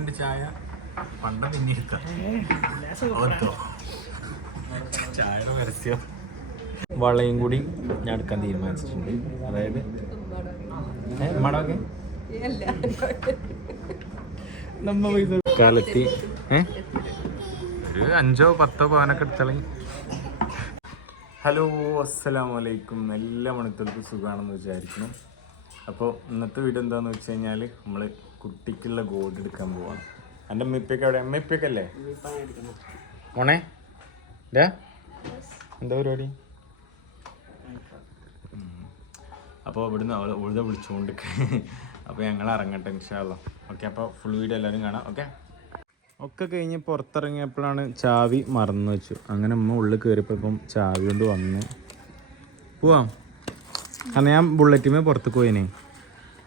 എങ്ങനെയുണ്ട് ചായ പണ്ട പിന്നെ ചായ ചായയുടെ പരസ്യം. വളയും കൂടി ഞാൻ എടുക്കാൻ തീരുമാനിച്ചിട്ടുണ്ട്. അതായത് മടൊക്കെ നമ്മ പൈസ കാലത്തി. ഒരു അഞ്ചോ പത്തോ പവനൊക്കെ എടുത്തളി. ഹലോ അസ്സലാമു വലൈക്കും എല്ലാ മണിത്തൽക്കും സുഖമാണെന്ന് വിചാരിക്കുന്നു. അപ്പോൾ ഇന്നത്തെ വീട് എന്താണെന്ന് വെച്ച് കഴിഞ്ഞാൽ നമ്മൾ കുട്ടിക്കുള്ള ഗോൾഡ് എടുക്കാൻ പോവാണ്. എന്റെ അമ്മയിപ്പൊക്കെ അവിടെ അമ്മയിപ്പൊക്കെ അല്ലേ? മോണേ എന്താ പരിപാടി? അപ്പോൾ ഇവിടുന്ന് അവൾ ഉഴുത വിളിച്ചുകൊണ്ട് അപ്പോൾ ഞങ്ങൾ ഇറങ്ങട്ടെ ഇൻഷാല്ലോ ഓക്കെ അപ്പോൾ ഫുൾ വീഡിയോ എല്ലാവരും കാണാം. ഓക്കെ? ഒക്കെ കഴിഞ്ഞ് പുറത്തിറങ്ങിയപ്പോഴാണ് ചാവി മറന്നു വെച്ചു. അങ്ങനെ അമ്മ ഉള്ളിൽ കയറിയപ്പോൾ ഇപ്പം ചാവി കൊണ്ട് വന്ന്. പോവാം. കാരണം ഞാൻ ബുള്ളറ്റിമേ പുറത്ത് പോയിനെ.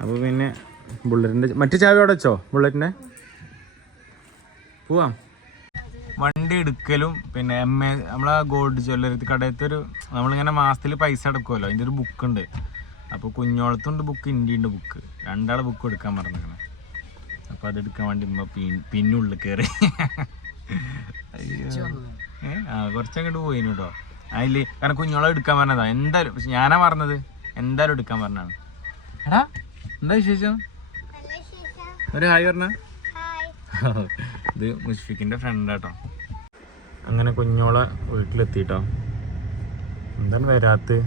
അപ്പോൾ പിന്നെ ബുള്ളറ്റിന്റെ മറ്റു ചാവി അവിടെ വെച്ചോ? ബുള്ളറ്റിന്റെ? പോവാം. വണ്ടി എടുക്കലും പിന്നെ എം എ നമ്മളെ ഗോൾഡ് ജ്വല്ലറി കടയത്തെ ഒരു നമ്മളിങ്ങനെ മാസത്തിൽ പൈസ എടുക്കുമല്ലോ അതിന്റെ ഒരു ബുക്ക് ഉണ്ട്. അപ്പോൾ കുഞ്ഞോളത്തുണ്ട് ബുക്ക് ഇന്ത്യയുണ്ട് ബുക്ക് രണ്ടാളെ ബുക്ക് എടുക്കാൻ പറഞ്ഞിരിക്കണം. അപ്പോൾ അത് എടുക്കാൻ വേണ്ടി പിൻ പിന്നുള്ളിൽ കയറി ആ കുറച്ചങ്ങോട്ട് പോയിന് കേട്ടോ അതിൽ കാരണം കുഞ്ഞോളെ എടുക്കാൻ പറഞ്ഞതാ. എന്തായാലും പക്ഷെ ഞാനാ പറഞ്ഞത് എന്തായാലും എടുക്കാൻ പറഞ്ഞാണ് എടാ എന്താ വിശേഷം? ഒരു ഹായ് പറഞ്ഞ. ഇത് മുഷ്ഫിക്കിന്റെ ഫ്രണ്ട് കേട്ടോ അങ്ങനെ കുഞ്ഞോളെ വീട്ടിലെത്തിട്ടോ. എന്താണ് വരാത്ത്?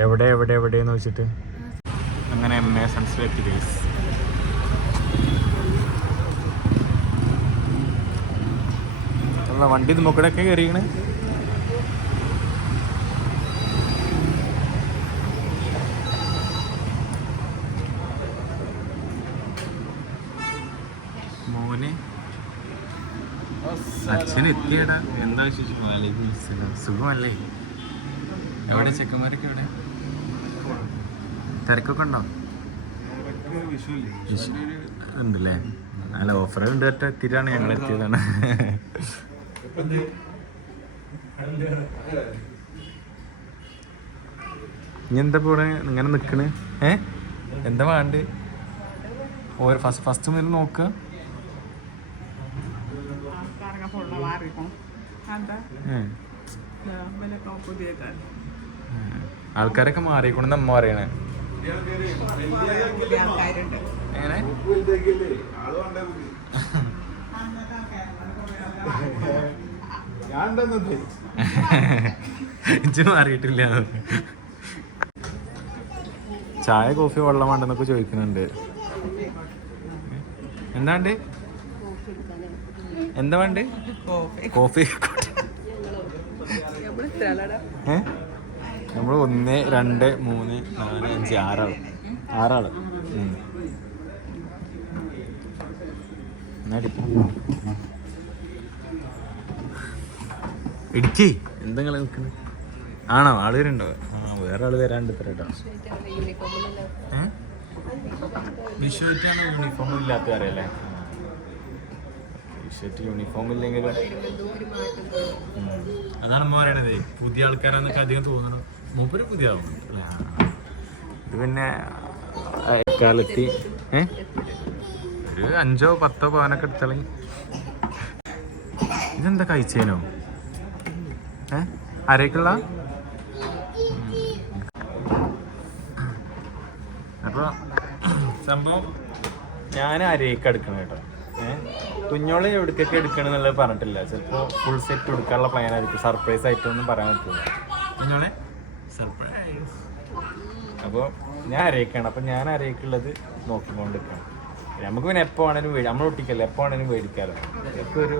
എവിടെ എവിടെ എവിടെയെന്ന് വെച്ചിട്ട്? അങ്ങനെ എം എ സൺസിലെത്തി ഗൈസ് വണ്ടി നമുക്കിടൊക്കെ കയറിയാണ് അച്ഛൻ എത്തിയടാ. എന്താ വിശേഷം. സുഖമല്ലേ? എവിടെ ചെക്കന്മാരൊക്കെ എവിടെ? തിരക്കൊക്കെ ഉണ്ടോ? ഉണ്ടല്ലേ? നല്ല ഓഫർ ഉണ്ട് കേട്ടോ എത്തിയിട്ടാണ് ഞങ്ങൾ എത്തിയതാണ്. ഇനി എന്താ പോണേ? ഇങ്ങനെ നിക്കണ്. ഏ? എന്താ വേണ്ട? ഓരോ ഫസ്റ്റ് ഫസ്റ്റ് മുതൽ നോക്കുക ആൾക്കാരൊക്കെ ഫുള്ള് മാറിക്കും എന്താ ഏ. വിലക്കെ പുതിയത് ആൾക്കാരൊക്കെ മാറിക്കൊണ്ടെന്ന് അമ്മ പറയണേ? എങ്ങനെ? ഇജ്ജ് മാറിയിട്ടില്ല. ചായ കോഫി വെള്ളം വേണ്ടെന്നൊക്കെ ചോദിക്കുന്നുണ്ട്. എന്താണ്ട് എന്താ വേണ്ടി? കോഫി. ഏ? നമ്മൾ ഒന്ന് രണ്ട് മൂന്ന് നാല് അഞ്ച് ആറാൾ. ആറാൾ. ഇടുക്കി. എന്തെങ്കിലും നിൽക്കണ ആണോ? ആൾ വരുന്നുണ്ടോ ആ വേറെ ആൾ വരാണ്ട് ഇത്ര കേട്ടോ ഏ? വിഷുവായിട്ടാണ് യൂണിഫോം ഇല്ലാത്ത വിഷുവായിട്ട് യൂണിഫോം ഇല്ലെങ്കിലും. അതാണ് അമ്മ പറയണത്. പുതിയ ആൾക്കാരാന്നൊക്കെ അധികം തോന്നണം. മൂപ്പര് പുതിയ ആവും. ഇത് പിന്നെ കാലത്തി ഒരു അഞ്ചോ പത്തോ പവനൊക്കെ എടുത്തളി ഇതെന്താ കഴിച്ചേനോ? ഏ? ആരേക്കുള്ള? അപ്പൊ സംഭവം ഞാൻ അരേക്ക് എടുക്കണം കേട്ടോ? ഏഹ് കുഞ്ഞോൾ എവിടേക്കൊക്കെ എടുക്കണം എന്നുള്ളത് പറഞ്ഞിട്ടില്ല. ചിലപ്പോൾ ഫുൾ സെറ്റ് എടുക്കാനുള്ള പ്ലാൻ ആയിരിക്കും. സർപ്രൈസ് ആയിട്ടൊന്നും പറയാൻ പറ്റില്ല. കുഞ്ഞോളെ സർപ്രൈസ് അപ്പോൾ ഞാൻ അരയിക്കാണ് അപ്പോൾ ഞാൻ അറിയിക്കുള്ളത് നോക്കിക്കൊണ്ട് നിൽക്കണം നമുക്ക് പിന്നെ എപ്പോൾ ആണെങ്കിലും നമ്മൾ ഒട്ടിക്കല്ലോ എപ്പോൾ ആണെങ്കിലും മേടിക്കാമല്ലോ ഇതൊക്കെ ഒരു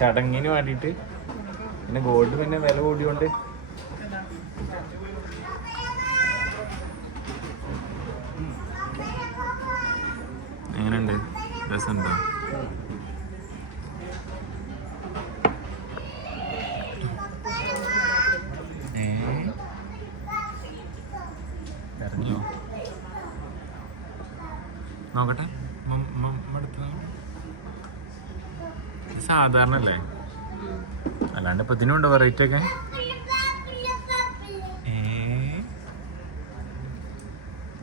ചടങ്ങിന് വേണ്ടിയിട്ട് പിന്നെ ഗോൾഡ് പിന്നെ വില കൂടിയോണ്ട്. എങ്ങനെയുണ്ട്? രസമുണ്ടോ? നോക്കട്ടെ. സാധാരണല്ലേ? അല്ലാണ്ട് ഇപ്പൊ ഇതിനുണ്ടോ വെറൈറ്റി ഒക്കെ?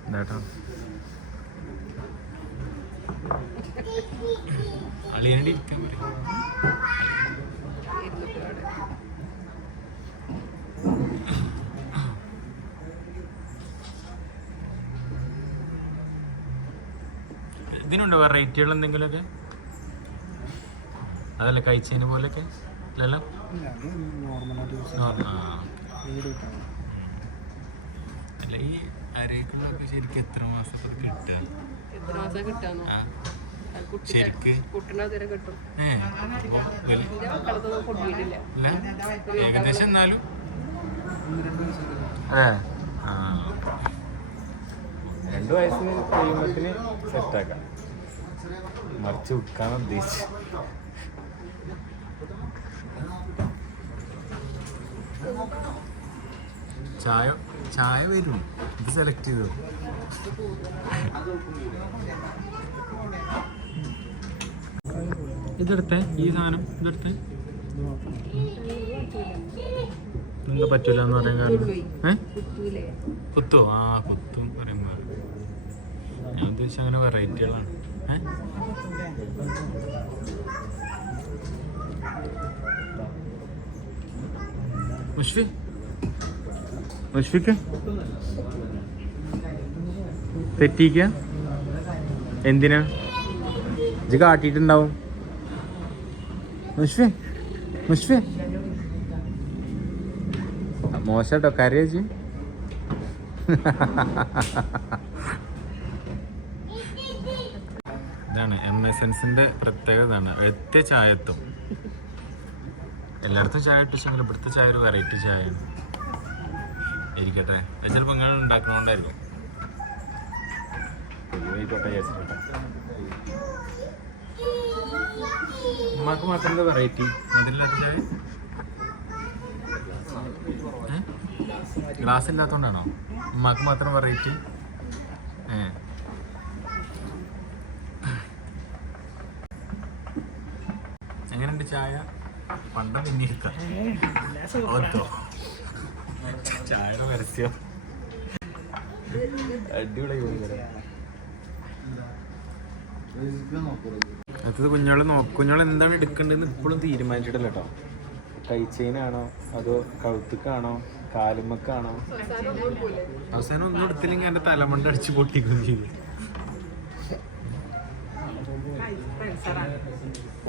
ഇതാട്ടോ അളിയനോട് ഇതിനുണ്ടോ വെറൈറ്റികൾ എന്തെങ്കിലുമൊക്കെ? അതല്ല കഴിച്ചതിന് പോലെയൊക്കെ? ആ. അല്ല ഈ അരേക്കുള്ളൊക്കെ ശരിക്കും എത്ര മാസം കിട്ടുക? എത്ര മാസം കിട്ടാന്നോ ഏകദേശം എന്നാലും? രണ്ടു ആ. രണ്ട് വയസ്സ് കഴിയുമ്പത്തിന് സെറ്റാക്കാം മറിച്ച് വിൽക്കാൻ ഉദ്ദേശിച്ചു. ചായ ചായ വരും. ഇത് സെലക്ട് ചെയ്തു? ഇതെടുത്തേ ഈ സാധനം ഇതെടുത്തേ. നിങ്ങൾക്ക് പറ്റൂല എന്ന് പറയാൻ കാരണം? ഏ? കുത്തോ? ആ കുത്തും പറയുമ്പോൾ ഞാൻ ഉദ്ദേശിച്ച അങ്ങനെ വെറൈറ്റികളാണ് മുഷ്ഫി? മുഷ്ഫിക്ക്? തെറ്റിക്ക? എന്തിനാ? ഇത് കാട്ടിയിട്ടുണ്ടാവും. മുഷ്ഫി? മുഷ്ഫി? മോശട്ടോ കരയേച്ചി ഇതാണ് എം എസ് എൻസിന്റെ പ്രത്യേകത ഇതാണ് എത്തിയ ചായ എത്തും. എല്ലായിടത്തും ചായ ഇട്ടിച്ചെങ്കിൽ ഇവിടുത്തെ ചായ ഒരു വെറൈറ്റി ചായയാണ്. ഇരിക്കട്ടെ. അത് ചിലപ്പോൾ നിങ്ങൾ ഉണ്ടാക്കണോണ്ടായിരിക്കും ഉമ്മാക്ക് മാത്രം വെറൈറ്റി മതിലില്ലാത്ത ചായ? ഗ്ലാസ് ഇല്ലാത്തോണ്ടാണോ ഉമ്മാക്ക് മാത്രം വെറൈറ്റി ചായ പണ്ട പിന്നിരിക്കാം ഓത്തോ ചായയുടെ പരസ്യം. അടിപൊളി കുഞ്ഞോൾ നോ കുഞ്ഞോൾ എന്താണ് എടുക്കേണ്ടതെന്ന് ഇപ്പോഴും തീരുമാനിച്ചിട്ടില്ല കേട്ടോ. കൈച്ചെയിനാണോ? അതോ കഴുത്തുക്കാണോ? കാലുമ്മക്കാണോ? അവസാനം ഒന്നും എടുത്തില്ലെങ്കിൽ എന്റെ തലമണ്ട അടിച്ച് പൊട്ടിക്കുകയും ചെയ്തു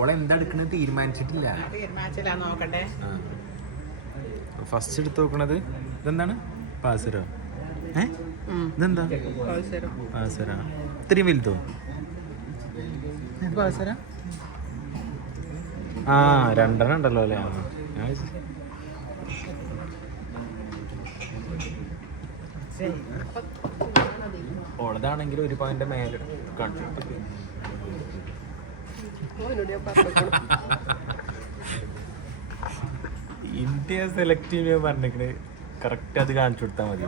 ഓളെ എന്താ എടുക്കണത് തീരുമാനിച്ചിട്ടില്ല തീരുമാനിച്ചില്ല നോക്കട്ടെ. ഫസ്റ്റ് എടുത്ത് നോക്കണത് ഇതെന്താണ്? പാസരോ ഏ? ഇതെന്താ? പാസര ഇത്രയും വലുതോ? പാസര ആ രണ്ടെണ്ണം ഉണ്ടല്ലോ അല്ലേ? ഓളതാണെങ്കിൽ ഒരു പവന്റെ മേലെ കാണിച്ചു. ഇന്ത്യ സെലക്ട് ചെയ്യുമ്പോൾ പറഞ്ഞിട്ട് കറക്റ്റ് അത് കാണിച്ചു കൊടുത്താൽ മതി.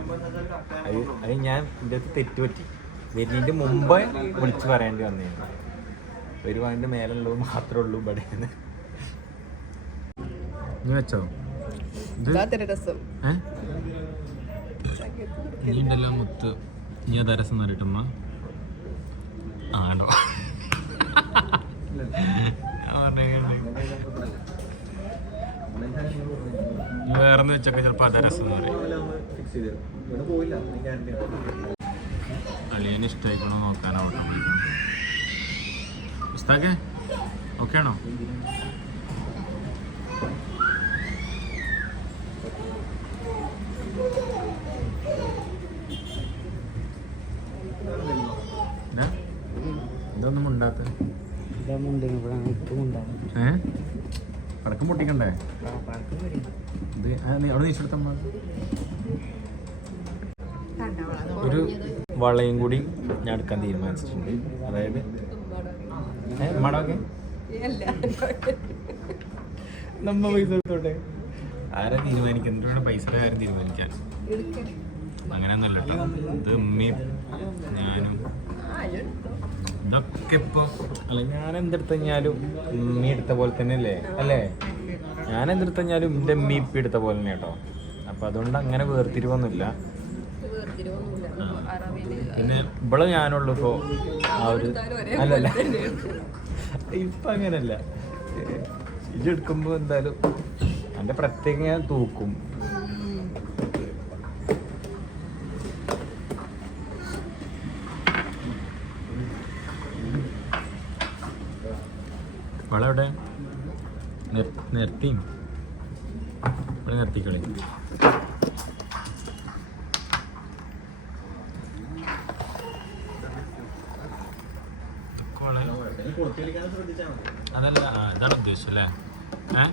അത് അത് ഞാൻ എന്റെ അടുത്ത് തെറ്റ് പറ്റി വരുന്നതിന്റെ മുമ്പ് വിളിച്ചു പറയേണ്ടി വന്നിരുന്നു ഒരു പാന്റെ മേലുള്ളത് മാത്രമേ ഉള്ളൂ ഇവിടെ. നീ വെച്ചോ? നീ ഉണ്ടല്ലോ മുത്ത്. നീ അതരസം നേരിട്ടമ്മ ആണോ? വേറെന്ന് വെച്ചൊക്കെ? ചിലപ്പോൾ അതാ രസം എന്ന് പറയും. അളിയന് ഇഷ്ടമായിക്കണോ നോക്കാനാവട്ടെ ഓക്കെ ആണോ? പടക്കം പൊട്ടിക്കണ്ടേ? ഇത് അവിടെ നീച്ചെടുത്തമ്മ ഒരു വളയും കൂടി ഞാൻ എടുക്കാൻ തീരുമാനിച്ചിട്ടുണ്ട്. അതായത് മടമൊക്കെ നമ്മ പൈസ എടുത്തോട്ടെ? ആരാ തീരുമാനിക്കുന്നത്? പൈസ ആരും തീരുമാനിക്കാൻ. അങ്ങനെയൊന്നുമല്ല കേട്ടോ ഇത് ഉമ്മയും ഇതൊക്കെ ഇപ്പൊ അല്ല ഞാൻ എന്തെടുത്ത് കഴിഞ്ഞാലും ഉമ്മി എടുത്ത പോലെ തന്നെ അല്ലേ? അല്ലേ ഞാൻ എന്തെടുത്ത് കഴിഞ്ഞാലും എന്റെ ഉമ്മി ഇപ്പി എടുത്ത പോലെ തന്നെ കേട്ടോ. അപ്പൊ അതുകൊണ്ട് അങ്ങനെ വേർതിരിവൊന്നുമില്ല. പിന്നെ ഇവിടെ ഞാനുള്ളൂ ഇപ്പോ ആ ഒരു അല്ലല്ല. ഇപ്പൊ അങ്ങനല്ല. ഇത് എടുക്കുമ്പോ എന്തായാലും എന്റെ പ്രത്യേകം ഞാൻ തൂക്കും. വളവിടെ നിർത്തി. ഇവിടെ നിർത്തിക്കളി. അതല്ല ഇതാണ് ഇതാണ് ഉദ്ദേശിച്ചല്ലേ ഏ?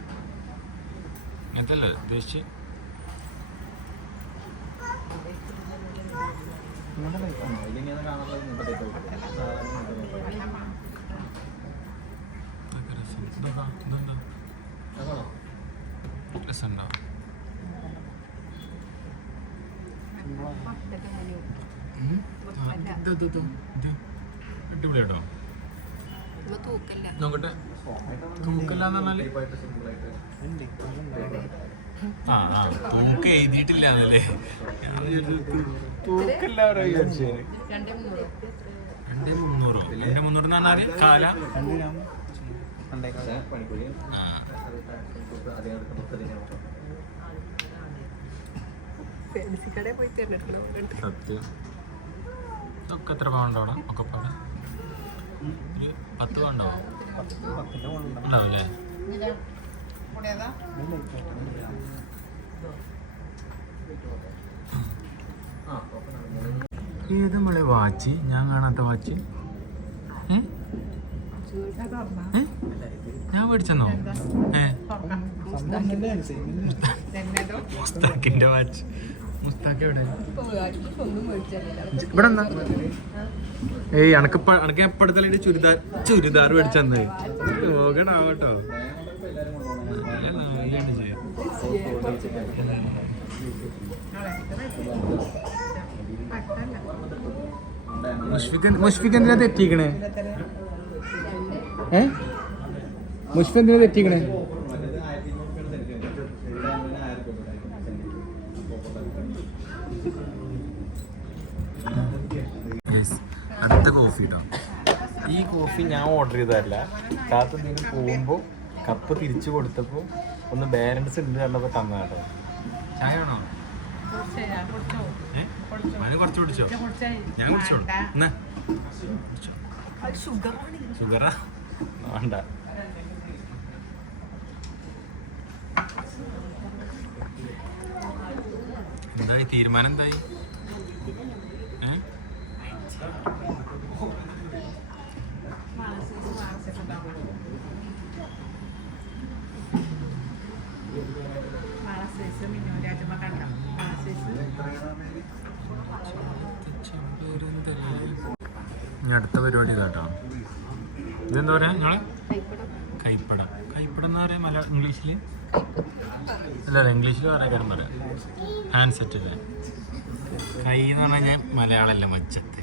അങ്ങനത്തെ അല്ലേ ഉദ്ദേശിച്ച് ഇതൊക്കെ രസം. രസമുണ്ടോ? അടിപൊളിയാട്ടോ നോക്കട്ടെ തൂക്കല്ലാന്ന് പറഞ്ഞാൽ ആ ആ തൂക്കം എഴുതിയിട്ടില്ല എന്നല്ലേ തൂക്കില്ല രണ്ടേ മുന്നൂറോ രണ്ടേ മുന്നൂറ് എന്ന് പറഞ്ഞാൽ കാല സത്യം. ഇതൊക്കെ എത്ര പൗണ്ടാണ് ഒക്കെ പാടെ ഒരു പത്ത് പൗണ്ടാവും ഉണ്ടാവില്ലേ ഏത് നമ്മളെ വാച്ച്? ഞാൻ കാണാത്ത വാച്ച്. ഏ? ഞാൻ മേടിച്ചെന്നോ? മുസ്താഖിന്റെ വാച്ച്. മുസ്താഖ് എവിടെ? ഇവിടെ എന്താ? ഏയ് അനക്ക് അനക്ക് എപ്പടുത്തല്ലേ ചുരിദാർ ചുരിദാർ മേടിച്ചെന്ന്. നല്ല മുഷ്ഫിക്ക് മുഷ്ഫിഖ് എന്തിനാ തെറ്റിക്കണേ? ഏ? മുഷ്ഫിഖ് എന്തിനാ തെറ്റിക്കണേ? അടുത്ത കോഫി കേട്ടോ ഈ കോഫി ഞാൻ ഓർഡർ ചെയ്തതല്ല. താത്ത എന്തെങ്കിലും പോകുമ്പോൾ കപ്പ് തിരിച്ചു കൊടുത്തപ്പോൾ ഒന്ന് ബാലൻസ് ഉണ്ട് കണ്ടപ്പോൾ തന്ന കേട്ടോ. ചായ വേണോ? കുറച്ച് കുടിച്ചോ? ഞാൻ കുടിച്ചോളൂ. ഷുഗറാ വേണ്ട എന്തായി തീരുമാനം എന്തായി ഏ ഇനി അടുത്ത പരിപാടി ഇതാട്ടോ. ഇതെന്താ പറയാ ഞങ്ങൾ? കൈപ്പടം. കൈപ്പട. എന്ന് പറയാ മല ഇംഗ്ലീഷിൽ അല്ല അല്ല ഇംഗ്ലീഷിൽ പറയാൻ കാര്യം പറയാം. ഹാൻഡ് സെറ്റ് അല്ലേ കൈ എന്ന് പറഞ്ഞാൽ ഞാൻ മലയാളമല്ല മച്ചത്തെ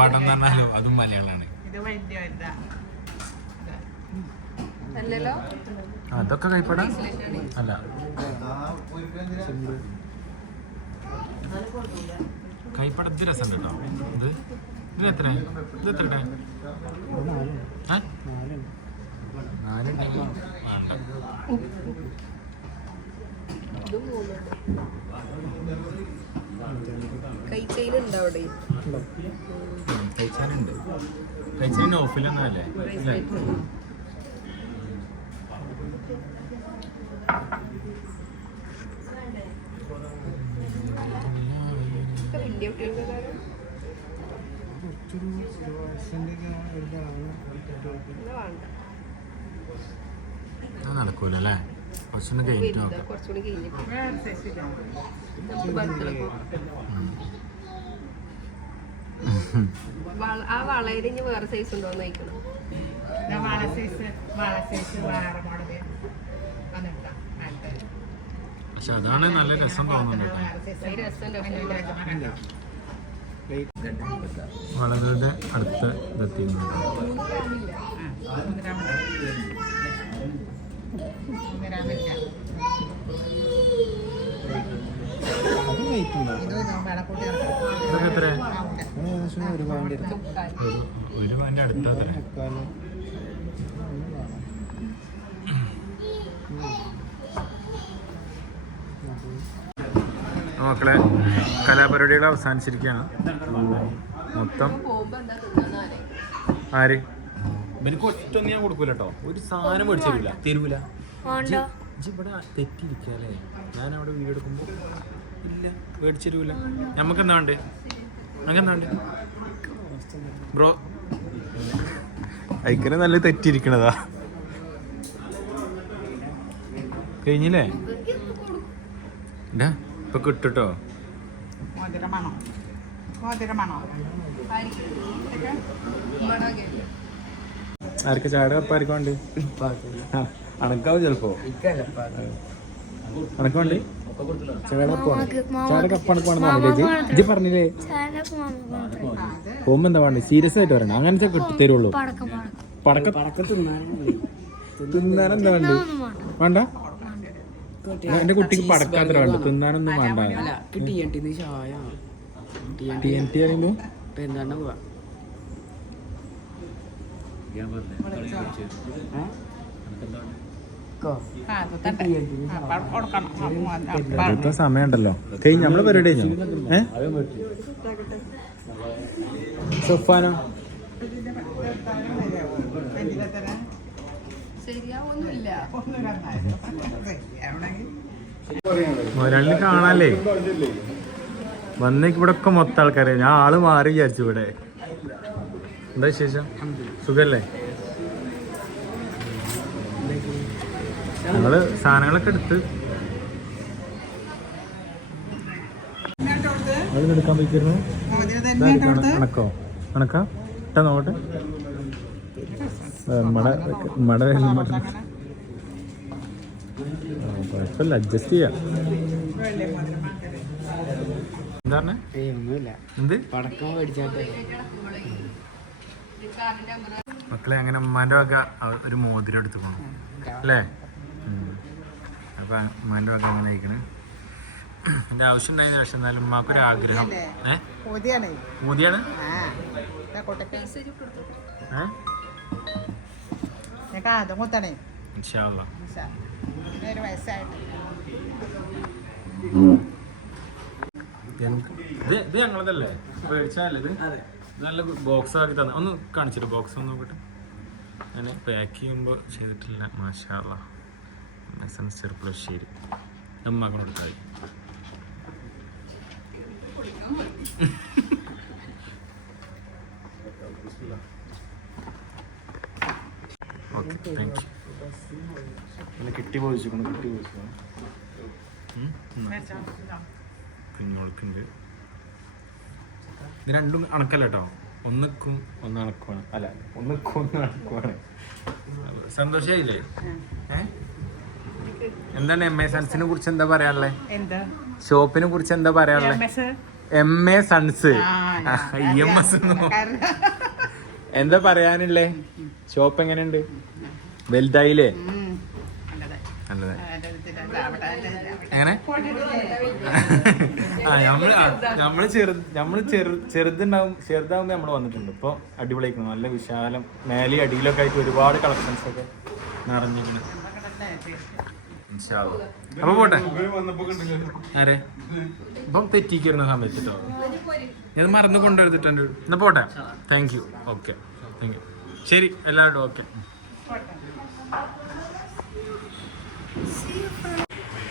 പടം എന്ന് പറഞ്ഞാലോ അതും മലയാളമാണ് അതൊക്കെ കൈപ്പട? അല്ല. കൈപ്പടത്തിൽ രസം രസമുണ്ട് കേട്ടോ. ഇത് ഇത് എത്ര? ഇത് എത്ര മൂന്നുണ്ട് കൈ ചെയിൻ ഉണ്ടോ അവിടെ കഴിച്ചാലുണ്ട്. കഴിച്ചതിന് ഓഫിലൊന്നും അല്ലേ അല്ലേ ഇതൊക്കെ അത് നടക്കൂല അല്ലേ കുറച്ചൊന്ന് കഴിഞ്ഞിട്ട് നോക്കാം. വേറെ സൈസ്. ആ വളയിൽ ഇനി വേറെ സൈസ് ഉണ്ടോ എന്ന് നോക്കണം ഞാൻ സൈസ് വാഴ സൈസ് വേറെ മോഡൽ വന്നിട്ടാ പക്ഷെ അതാണ് നല്ല രസം തോന്നുന്നുണ്ട് കേട്ടോ. അത് അടുത്ത് ഇതെത്തിയിരുന്നു ഇതൊക്കെ എത്ര ഒരു പതിന്റെ അടുത്ത എത്ര മക്കളെ കലാപരിപാടികൾ അവസാനിച്ചിരിക്കുകയാണ്. മൊത്തം എന്താ ആര്? എനിക്ക് ഒറ്റൊന്നും ഞാൻ കൊടുക്കൂല കേട്ടോ ഒരു സാധനം മേടിച്ചില്ല തരൂല. ഇവിടെ തെറ്റിരിക്കല്ലേ ഞാൻ അവിടെ വീഡിയോ എടുക്കുമ്പോൾ ഇല്ല മേടിച്ചിരൂല. നമുക്ക് എന്താ വേണ്ടേ? നമുക്ക് എന്താ വേണ്ടേ? ബ്രോ. അയക്കനെ നല്ല തെറ്റിരിക്കണതാ കഴിഞ്ഞില്ലേ? ഇടാ ഇപ്പൊ കിട്ടുട്ടോ മോതിരമാണോ മോതിരമാണോ ആർക്ക് ചാട കപ്പാർക്ക് വേണ്ടി? അണക്കാവും ചെലപ്പോ. അണക്കുണ്ട് ചാട പറഞ്ഞില്ലേ പോകുമ്പോ എന്താ വേണ്ടത് സീരിയസ് ആയിട്ട് പറയണം. അങ്ങനത്തെ കിട്ടി തരുള്ളൂ. പടക്ക. തിന്നാനെന്താ വേണ്ടി? വേണ്ട? എന്റെ കുട്ടിക്ക് പടക്കാത്ര വേണ്ട തിന്നാനൊന്നും വേണ്ട. ടി എൻ ടി ചായ ടി എൻ ടി ആയിരുന്നു പെരുന്നാളിന് പോവാ? കൊടുക്കണം. അടുത്ത സമയമുണ്ടല്ലോ. കഴിഞ്ഞ നമ്മളെ പരിപാടി കഴിഞ്ഞോ? സൊഫാനോ? ശരിയാവൊന്നുമില്ല ഒരാളിനെ കാണാല്ലേ? വന്നേക്ക് ഇവിടെ ഒക്കെ മൊത്തം ആൾക്കാരെ. ഞാൻ ആൾ മാറി വിചാരിച്ചു ഇവിടെ. എന്താ വിശേഷം? സുഖല്ലേ? ഞങ്ങൾ സാധനങ്ങളൊക്കെ എടുത്ത്. അതിനെടുക്കാൻ പറ്റിയിരുന്നു കണക്കോ കണക്കാ ഇട്ടാ നോട്ടെ മട മട കുഴപ്പമില്ല അഡ്ജസ്റ്റ് ചെയ്യാം. എന്താ മക്കളെ അങ്ങനെ ഉമ്മാന്റെ വക ഒരു മോതിരം എടുത്തു പോകണം അല്ലേ. അപ്പൊ ഉമ്മാന്റെ വക അങ്ങനെ അയക്കണേ എന്റെ ആവശ്യം ഉണ്ടായിരുന്നു പക്ഷെ എന്നാലും ഉമ്മാക്കൊരു ആഗ്രഹം. ഏ? കൊതിയാണേ ഞാൻ കാതും കുത്തണേ. ഒരു വയസ്സായിട്ട് ഇത് ഞങ്ങളതല്ലേ? മേടിച്ചല്ലേ ഇത്? അതെ. നല്ല ബോക്സ് ആക്കി തന്നെ ഒന്ന് കാണിച്ചിട്ട് ബോക്സ് ഒന്ന് നോക്കട്ടെ. ഞാൻ പാക്ക് ചെയ്യുമ്പോൾ ചെയ്തിട്ടില്ല മാഷാള്ള എസൻസ് ചെറുപ്പുളശ്ശേരി നമ്മ കൊടുത്താൽ ഓക്കെ താങ്ക് യു കിട്ടി പോയിച്ചിരിക്കണം കിട്ടി പോയിച്ചിരിക്കണം കുഞ്ഞോൾക്കുണ്ട് ഇത് രണ്ടും അണക്കല്ല കേട്ടോ ഒന്നിക്കും ഒന്ന് അണക്കുവാണ്. അല്ല ഒന്നക്കും ഒന്ന് അണക്കുവാണ്. സന്തോഷായില്ലേ? എന്താണ് എം എ സൺസിനെ കുറിച്ച് എന്താ പറയാനുള്ളത് എന്ത്? ഷോപ്പിനെ കുറിച്ച് എന്താ പറയാനുള്ളത് എം എം എ സൺസ് ആ, ഇ എം എസ് എന്താ പറയാനില്ലേ ഷോപ്പ് എങ്ങനെയുണ്ട്? വലുതായില്ലേ? എങ്ങനെ? ആ നമ്മൾ നമ്മൾ ചെറു നമ്മൾ ചെറു ചെറുതുണ്ടാവും ചെറുതാവുമ്പോ നമ്മൾ വന്നിട്ടുണ്ട്. ഇപ്പൊ അടിപൊളിയായിരിക്കണം നല്ല വിശാലം. മേലെ അടിയിലൊക്കെ ആയിട്ട് ഒരുപാട് കളക്ഷൻസ് ഒക്കെ നിറഞ്ഞിരിക്കണം. അപ്പൊ പോട്ടെ. ആരെ? ഇപ്പം തെറ്റിക്കുന്ന സമയത്തിട്ടോ? ഞാൻ മറന്നു കൊണ്ടുവരുത്തിട്ടുണ്ട് എന്നാ പോട്ടെ. Thank you okay thank you ശരി എല്ലാവരും ഓക്കെ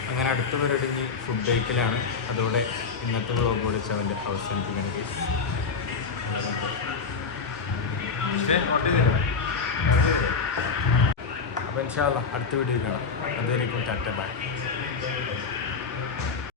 അങ്ങനെ അടുത്ത പരിപാടി ഫുഡ് കഴിക്കലാണ്. അതോടെ ഇന്നത്തെ വ്ളോഗ് വിളിച്ച് അവന്റെ അവസാനിപ്പിക്കണം അപ്പം ഇൻഷാല്ല അടുത്ത വീഡിയോ കാണാം. അതുവരെയും ടാറ്റ ബൈ.